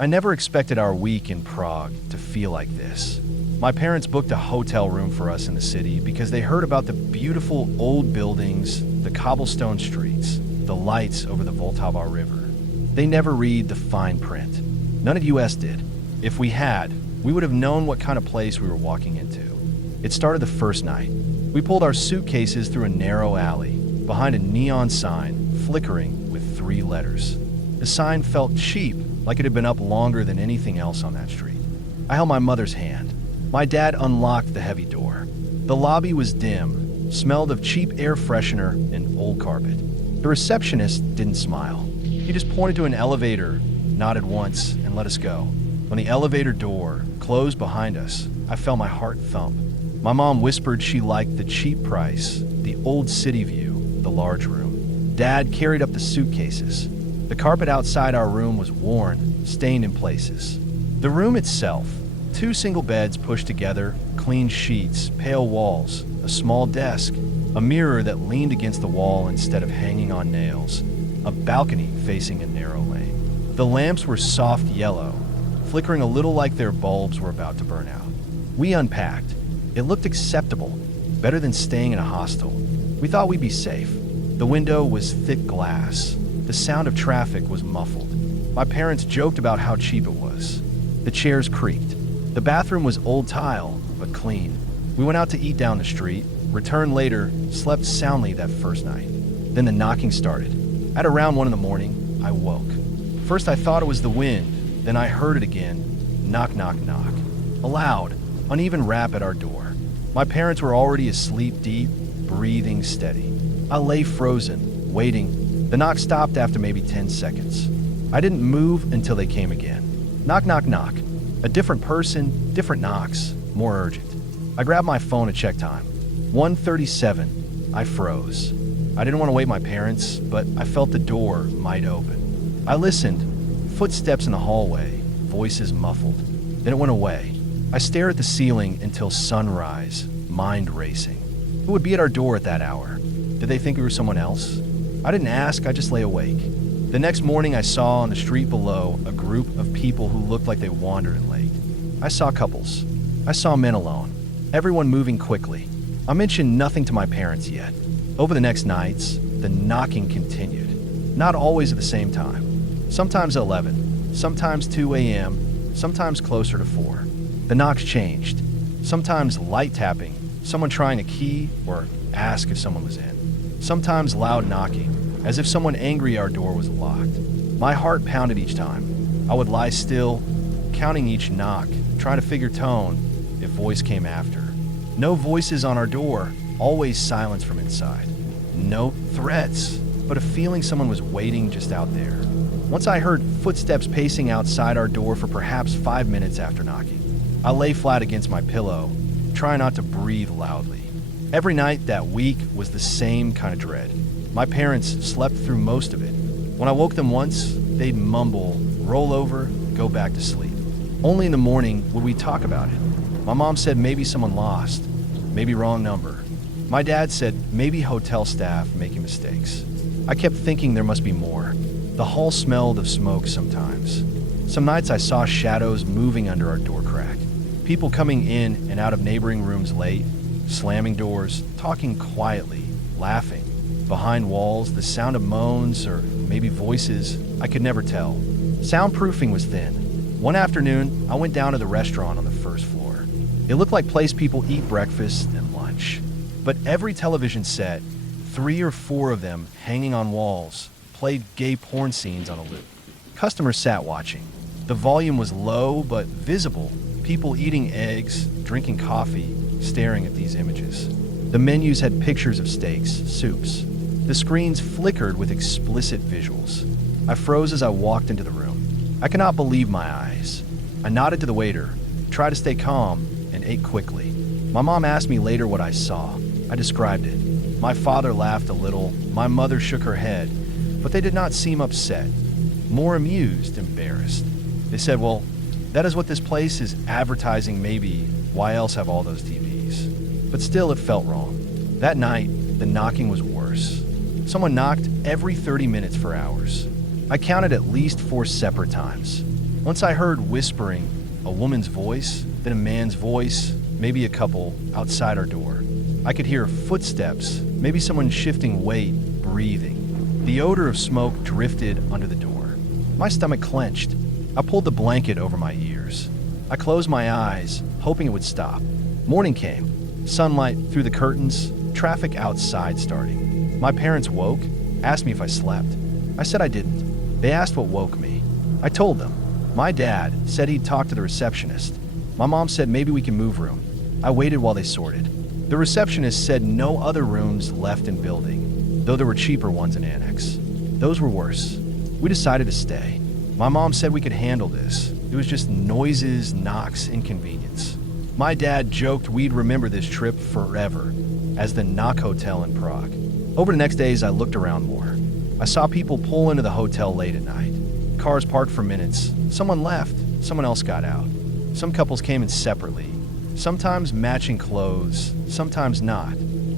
I never expected our week in Prague to feel like this. My parents booked a hotel room for us in the city because they heard about the beautiful old buildings, the cobblestone streets, the lights over the Vltava River. They never read the fine print. None of us did. If we had, we would have known what kind of place we were walking into. It started the first night. We pulled our suitcases through a narrow alley, behind a neon sign, flickering with 3 letters. The sign felt cheap, like it had been up longer than anything else on that street. I held my mother's hand. My dad unlocked the heavy door. The lobby was dim, smelled of cheap air freshener and old carpet. The receptionist didn't smile. He just pointed to an elevator, nodded once, and let us go. When the elevator door closed behind us, I felt my heart thump. My mom whispered she liked the cheap price, the old city view, the large room. Dad carried up the suitcases. The carpet outside our room was worn, stained in places. The room itself, 2 single beds pushed together, clean sheets, pale walls, a small desk, a mirror that leaned against the wall instead of hanging on nails, a balcony facing a narrow lane. The lamps were soft yellow, flickering a little like their bulbs were about to burn out. We unpacked. It looked acceptable, better than staying in a hostel. We thought we'd be safe. The window was thick glass. The sound of traffic was muffled. My parents joked about how cheap it was. The chairs creaked. The bathroom was old tile, but clean. We went out to eat down the street, returned later, slept soundly that first night. Then the knocking started. At around 1 in the morning, I woke. First I thought it was the wind, then I heard it again. Knock, knock, knock. A loud, uneven rap at our door. My parents were already asleep deep, breathing steady. I lay frozen, waiting. The knock stopped after maybe 10 seconds. I didn't move until they came again. Knock, knock, knock. A different person, different knocks, more urgent. I grabbed my phone to check time. 1:37. I froze. I didn't want to wake my parents, but I felt the door might open. I listened. Footsteps in the hallway, voices muffled. Then it went away. I stared at the ceiling until sunrise, mind racing. Who would be at our door at that hour? Did they think we were someone else? I didn't ask, I just lay awake. The next morning I saw on the street below a group of people who looked like they wandered in late. I saw couples. I saw men alone. Everyone moving quickly. I mentioned nothing to my parents yet. Over the next nights, the knocking continued. Not always at the same time. Sometimes at 11, sometimes 2 a.m., sometimes closer to 4. The knocks changed. Sometimes light tapping, someone trying to key or ask if someone was in. Sometimes loud knocking, as if someone angry our door was locked. My heart pounded each time. I would lie still, counting each knock, trying to figure tone if voice came after. No voices on our door, always silence from inside. No threats, but a feeling someone was waiting just out there. Once I heard footsteps pacing outside our door for perhaps 5 minutes after knocking. I lay flat against my pillow, trying not to breathe loudly. Every night that week was the same kind of dread. My parents slept through most of it. When I woke them once, they'd mumble, roll over, go back to sleep. Only in the morning would we talk about it. My mom said maybe someone lost, maybe wrong number. My dad said maybe hotel staff making mistakes. I kept thinking there must be more. The hall smelled of smoke sometimes. Some nights I saw shadows moving under our door crack. People coming in and out of neighboring rooms late, slamming doors, talking quietly, laughing. Behind walls, the sound of moans or maybe voices, I could never tell. Soundproofing was thin. One afternoon, I went down to the restaurant on the first floor. It looked like a place people eat breakfast and lunch. But every television set, 3 or 4 of them hanging on walls, played gay porn scenes on a loop. Customers sat watching. The volume was low but visible. People eating eggs, drinking coffee, staring at these images. The menus had pictures of steaks, soups. The screens flickered with explicit visuals. I froze as I walked into the room. I could not believe my eyes. I nodded to the waiter, tried to stay calm, and ate quickly. My mom asked me later what I saw. I described it. My father laughed a little. My mother shook her head, but they did not seem upset. More amused, embarrassed. They said, well, that is what this place is advertising maybe. Why else have all those TVs? But still, it felt wrong. That night, the knocking was worse. Someone knocked every 30 minutes for hours. I counted at least 4 separate times. Once I heard whispering, a woman's voice, then a man's voice, maybe a couple outside our door. I could hear footsteps, maybe someone shifting weight, breathing. The odor of smoke drifted under the door. My stomach clenched. I pulled the blanket over my ears. I closed my eyes, hoping it would stop. Morning came. Sunlight through the curtains, traffic outside starting. My parents woke, asked me if I slept. I said I didn't. They asked what woke me. I told them. My dad said he'd talk to the receptionist. My mom said maybe we can move room. I waited while they sorted. The receptionist said no other rooms left in building, though there were cheaper ones in annex. Those were worse. We decided to stay. My mom said we could handle this. It was just noises, knocks, inconvenience. My dad joked we'd remember this trip forever as the Knock Hotel in Prague. Over the next days, I looked around more. I saw people pull into the hotel late at night. Cars parked for minutes. Someone left. Someone else got out. Some couples came in separately. Sometimes matching clothes, sometimes not.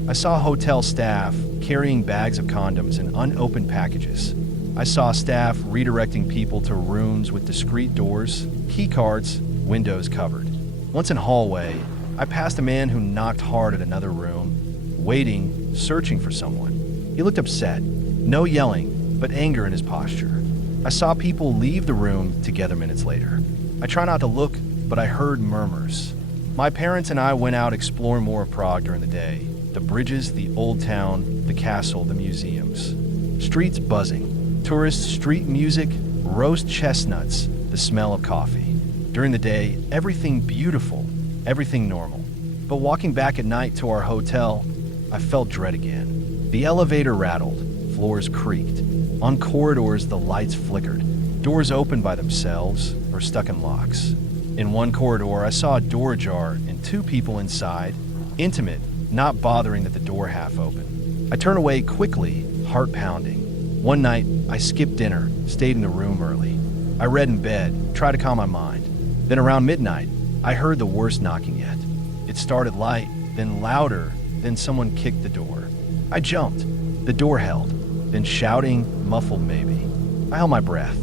I saw hotel staff carrying bags of condoms and unopened packages. I saw staff redirecting people to rooms with discreet doors, key cards, windows covered. Once in hallway, I passed a man who knocked hard at another room, waiting, searching for someone. He looked upset, no yelling, but anger in his posture. I saw people leave the room together minutes later. I try not to look, but I heard murmurs. My parents and I went out exploring more of Prague during the day. The bridges, the old town, the castle, the museums. Streets buzzing. Tourists, street music, roast chestnuts, the smell of coffee. During the day, everything beautiful, everything normal. But walking back at night to our hotel, I felt dread again. The elevator rattled, floors creaked. On corridors, the lights flickered. Doors opened by themselves or stuck in locks. In one corridor, I saw a door ajar and two people inside, intimate, not bothering that the door half open. I turned away quickly, heart pounding. One night, I skipped dinner, stayed in the room early. I read in bed, tried to calm my mind. Then around midnight, I heard the worst knocking yet. It started light, then louder, then someone kicked the door. I jumped. The door held, then shouting, muffled maybe. I held my breath.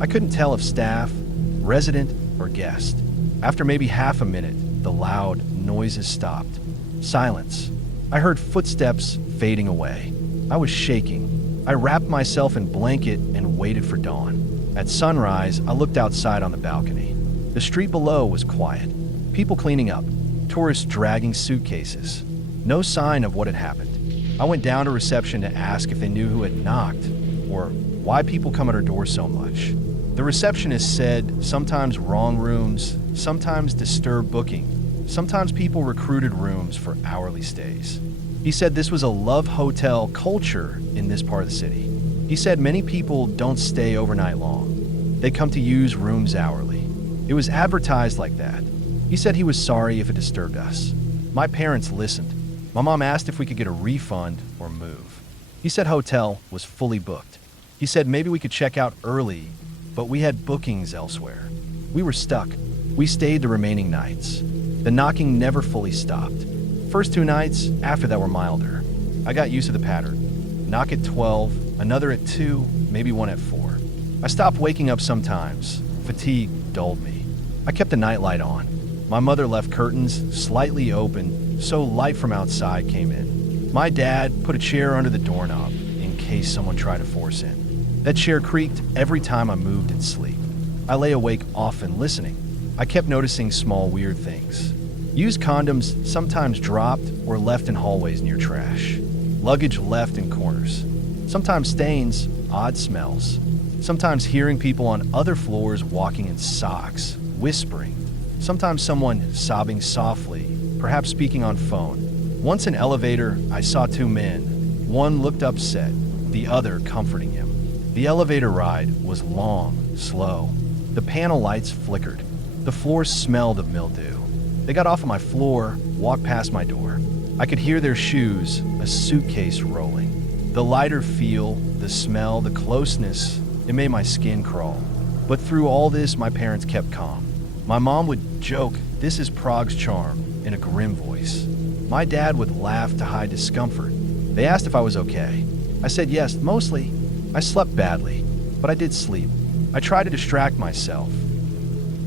I couldn't tell if staff, resident, or guest. After maybe half a minute, the loud noises stopped. Silence. I heard footsteps fading away. I was shaking. I wrapped myself in blanket and waited for dawn. At sunrise, I looked outside on the balcony. The street below was quiet. People cleaning up. Tourists dragging suitcases. No sign of what had happened. I went down to reception to ask if they knew who had knocked or why people come at our door so much. The receptionist said sometimes wrong rooms, sometimes disturbed booking, sometimes people recruited rooms for hourly stays. He said this was a love hotel culture in this part of the city. He said many people don't stay overnight long. They come to use rooms hourly. It was advertised like that. He said he was sorry if it disturbed us. My parents listened. My mom asked if we could get a refund or move. He said hotel was fully booked. He said maybe we could check out early, but we had bookings elsewhere. We were stuck. We stayed the remaining nights. The knocking never fully stopped. First 2 nights, after that were milder. I got used to the pattern. Knock at 12, another at 2, maybe one at 4. I stopped waking up sometimes. Fatigue dulled me. I kept the nightlight on. My mother left curtains slightly open so light from outside came in. My dad put a chair under the doorknob in case someone tried to force in. That chair creaked every time I moved in sleep. I lay awake often listening. I kept noticing small weird things. Used condoms sometimes dropped or left in hallways near trash. Luggage left in corners. Sometimes stains, odd smells. Sometimes hearing people on other floors walking in socks, whispering. Sometimes someone sobbing softly, perhaps speaking on phone. Once in elevator, I saw 2 men. One looked upset, the other comforting him. The elevator ride was long, slow. The panel lights flickered. The floor smelled of mildew. They got off of my floor, walked past my door. I could hear their shoes, a suitcase rolling. The lighter feel, the smell, the closeness, it made my skin crawl. But through all this, my parents kept calm. My mom would joke, "This is Prague's charm," in a grim voice. My dad would laugh to hide discomfort. They asked if I was okay. I said yes, mostly. I slept badly, but I did sleep. I tried to distract myself.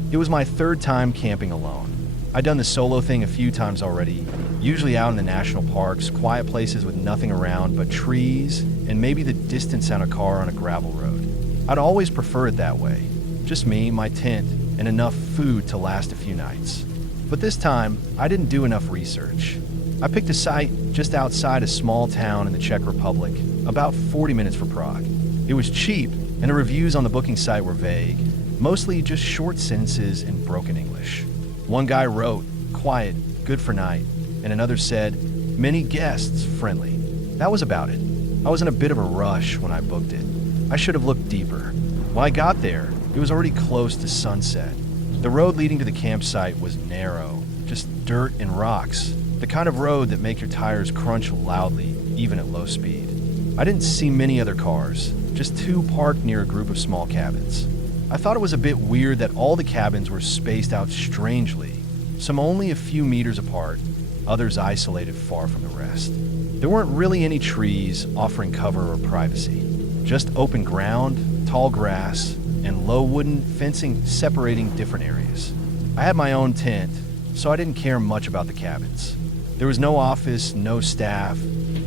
It was my third time camping alone. I'd done the solo thing a few times already, usually out in the national parks, quiet places with nothing around but trees and maybe the distant sound of a car on a gravel road. I'd always prefer it that way. Just me, my tent, and enough food to last a few nights. But this time, I didn't do enough research. I picked a site just outside a small town in the Czech Republic, about 40 minutes from Prague. It was cheap, and the reviews on the booking site were vague, mostly just short sentences in broken English. One guy wrote, "Quiet, good for night," and another said, "Many guests, friendly." That was about it. I was in a bit of a rush when I booked it. I should have looked deeper. When I got there, it was already close to sunset. The road leading to the campsite was narrow, just dirt and rocks, the kind of road that make your tires crunch loudly, even at low speed. I didn't see many other cars, just two parked near a group of small cabins. I thought it was a bit weird that all the cabins were spaced out strangely, some only a few meters apart, others isolated far from the rest. There weren't really any trees offering cover or privacy, just open ground, tall grass, and low wooden fencing separating different areas. I had my own tent, so I didn't care much about the cabins. There was no office, no staff,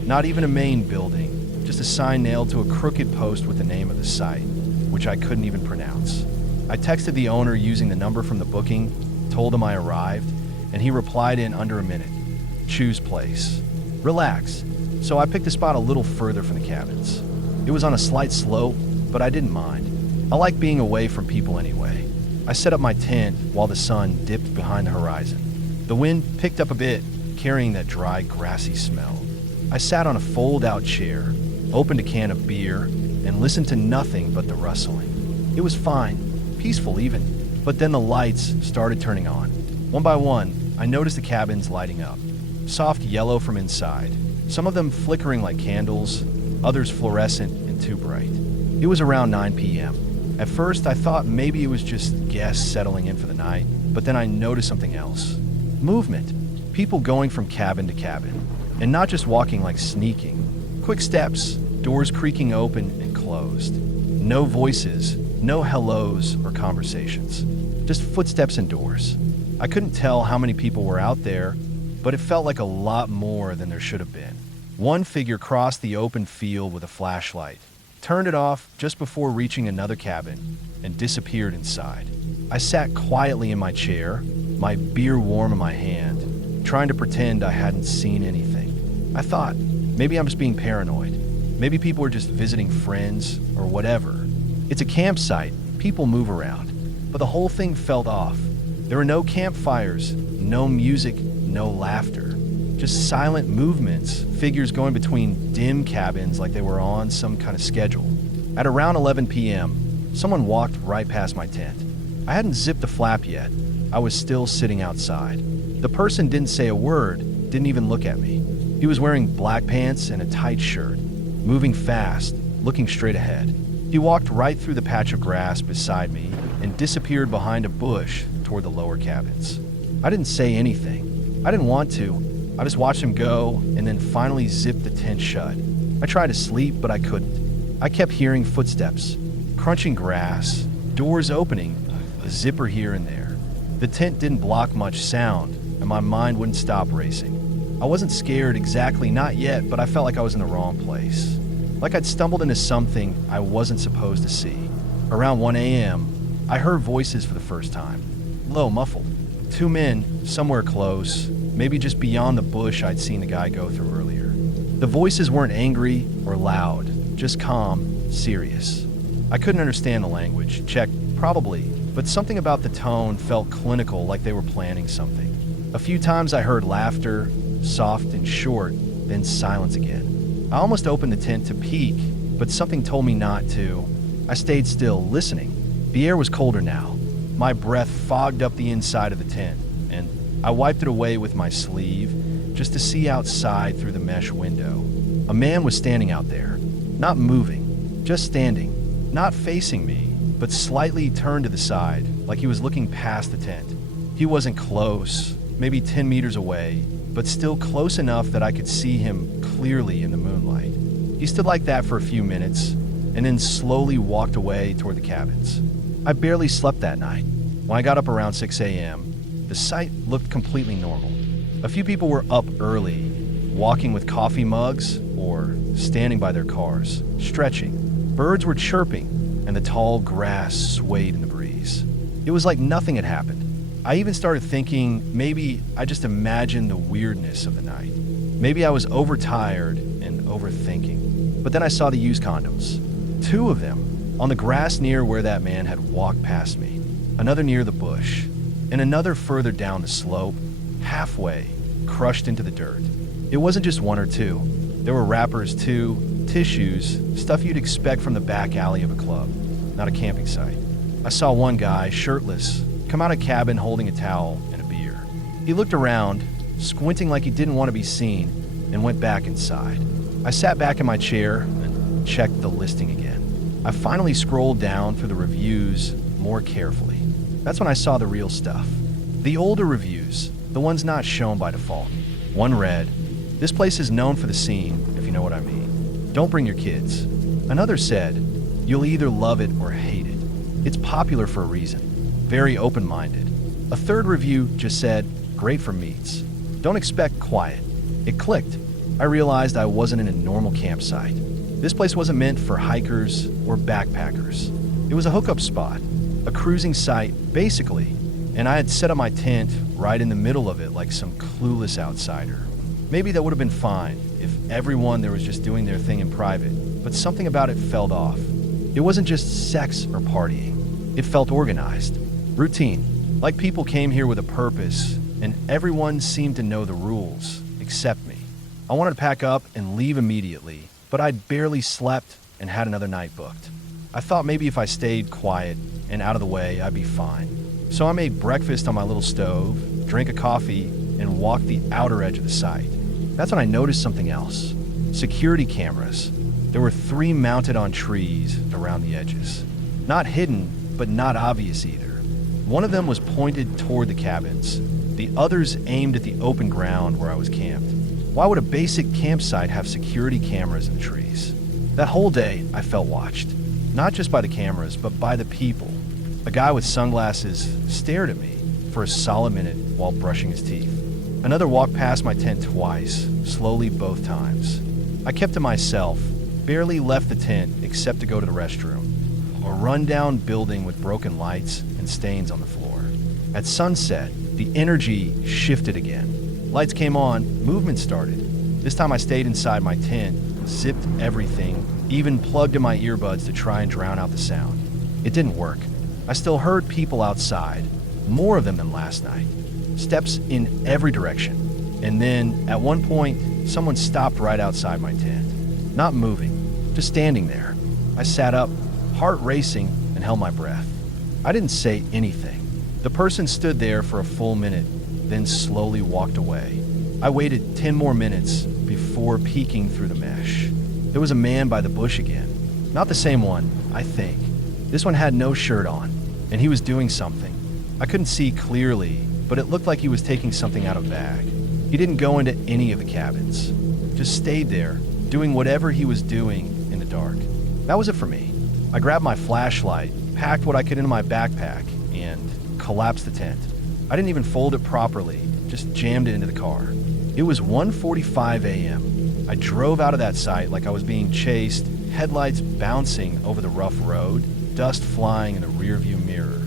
not even a main building, just a sign nailed to a crooked post with the name of the site, which I couldn't even pronounce. I texted the owner using the number from the booking, told him I arrived, and he replied in under a minute. "Choose place. Relax." So I picked a spot a little further from the cabins. It was on a slight slope, but I didn't mind. I like being away from people anyway. I set up my tent while the sun dipped behind the horizon. The wind picked up a bit, carrying that dry, grassy smell. I sat on a fold-out chair, opened a can of beer, and listened to nothing but the rustling. It was fine, peaceful even, but then the lights started turning on. One by one, I noticed the cabins lighting up. Soft yellow from inside, some of them flickering like candles, others fluorescent and too bright. It was around 9 p.m. At first, I thought maybe it was just guests settling in for the night, but then I noticed something else. Movement. People going from cabin to cabin, and not just walking like sneaking. Quick steps, doors creaking open and closed. No voices, no hellos or conversations. Just footsteps and doors. I couldn't tell how many people were out there, but it felt like a lot more than there should have been. One figure crossed the open field with a flashlight, turned it off just before reaching another cabin, and disappeared inside. I sat quietly in my chair, my beer warm in my hand, trying to pretend I hadn't seen anything. I thought, maybe I'm just being paranoid. Maybe people are just visiting friends or whatever. It's a campsite, people move around, but the whole thing felt off. There were no campfires, no music, no laughter. Just silent movements, figures going between dim cabins like they were on some kind of schedule. At around 11 p.m., someone walked right past my tent. I hadn't zipped the flap yet. I was still sitting outside. The person didn't say a word, didn't even look at me. He was wearing black pants and a tight shirt, moving fast, looking straight ahead. He walked right through the patch of grass beside me and disappeared behind a bush toward the lower cabins. I didn't say anything. I didn't want to. I just watched him go and then finally zipped the tent shut. I tried to sleep, but I couldn't. I kept hearing footsteps, crunching grass, doors opening, a zipper here and there. The tent didn't block much sound, and my mind wouldn't stop racing. I wasn't scared exactly, not yet, but I felt like I was in the wrong place. Like I'd stumbled into something I wasn't supposed to see. Around 1 a.m., I heard voices for the first time. Low, muffled. Two men, somewhere close, maybe just beyond the bush I'd seen the guy go through earlier. The voices weren't angry or loud, just calm, serious. I couldn't understand the language, Czech, probably, but something about the tone felt clinical, like they were planning something. A few times I heard laughter, soft and short, then silence again. I almost opened the tent to peek, but something told me not to. I stayed still, listening. The air was colder now. My breath fogged up the inside of the tent, and I wiped it away with my sleeve just to see outside through the mesh window. A man was standing out there, not moving, just standing, not facing me, but slightly turned to the side, like he was looking past the tent. He wasn't close, maybe 10 meters away, but still close enough that I could see him clearly in the moonlight. He stood like that for a few minutes, and then slowly walked away toward the cabins. I barely slept that night. When I got up around 6 a.m., the site looked completely normal. A few people were up early, walking with coffee mugs or standing by their cars, stretching. Birds were chirping, and the tall grass swayed in the breeze. It was like nothing had happened. I even started thinking maybe I just imagined the weirdness of the night. Maybe I was overtired and overthinking. But then I saw the used condoms. 2 of them, on the grass near where that man had walked past me. Another near the bush, and another further down the slope, halfway, crushed into the dirt. It wasn't just 1 or 2. There were wrappers too, tissues, stuff you'd expect from the back alley of a club, not a camping site. I saw one guy, shirtless, come out of a cabin holding a towel and a beer. He looked around, squinting like he didn't want to be seen, and went back inside. I sat back in my chair and checked the listing again. I finally scrolled down through the reviews more carefully. That's when I saw the real stuff. The older reviews, the ones not shown by default. One read, "This place is known for the scene, if you know what I mean. Don't bring your kids." Another said, "You'll either love it or hate it. It's popular for a reason. Very open-minded." A third review just said, "Great for meets. Don't expect quiet." It clicked. I realized I wasn't in a normal campsite. This place wasn't meant for hikers or backpackers. It was a hookup spot, a cruising site, basically, and I had set up my tent right in the middle of it like some clueless outsider. Maybe that would have been fine if everyone there was just doing their thing in private, but something about it felt off. It wasn't just sex or partying. It felt organized, routine, like people came here with a purpose, and everyone seemed to know the rules, except me. I wanted to pack up and leave immediately, but I'd barely slept and had another night booked. I thought maybe if I stayed quiet and out of the way, I'd be fine. So I made breakfast on my little stove, drank a coffee, and walked the outer edge of the site. That's when I noticed something else. Security cameras. There were 3 mounted on trees around the edges. Not hidden, but not obvious either. One of them was pointed toward the cabins. The others aimed at the open ground where I was camped. Why would a basic campsite have security cameras in the trees? That whole day, I felt watched. Not just by the cameras, but by the people. A guy with sunglasses stared at me for a solid minute while brushing his teeth. Another walked past my tent twice, slowly both times. I kept to myself, barely left the tent except to go to the restroom. A rundown building with broken lights and stains on the floor. At sunset, the energy shifted again. Lights came on, movement started. This time I stayed inside my tent, zipped everything, even plugged in my earbuds to try and drown out the sound. It didn't work. I still heard people outside, more of them than last night. Steps in every direction. And then, at one point, someone stopped right outside my tent. Not moving, just standing there. I sat up, heart racing, and held my breath. I didn't say anything. The person stood there for a full minute, then slowly walked away. I waited 10 more minutes before peeking through the mesh. There was a man by the bush again. Not the same one, I think. This one had no shirt on, and he was doing something. I couldn't see clearly, but it looked like he was taking something out of a bag. He didn't go into any of the cabins. Just stayed there, doing whatever he was doing in the dark. That was it for me. I grabbed my flashlight, packed what I could into my backpack, and collapsed the tent. I didn't even fold it properly, just jammed it into the car. It was 1:45 a.m. I drove out of that site like I was being chased, headlights bouncing over the rough road, dust flying in the rearview mirror.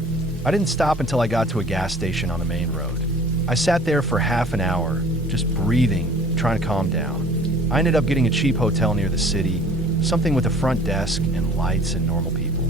I didn't stop until I got to a gas station on the main road. I sat there for half an hour, just breathing, trying to calm down. I ended up getting a cheap hotel near the city, something with a front desk and lights and normal people.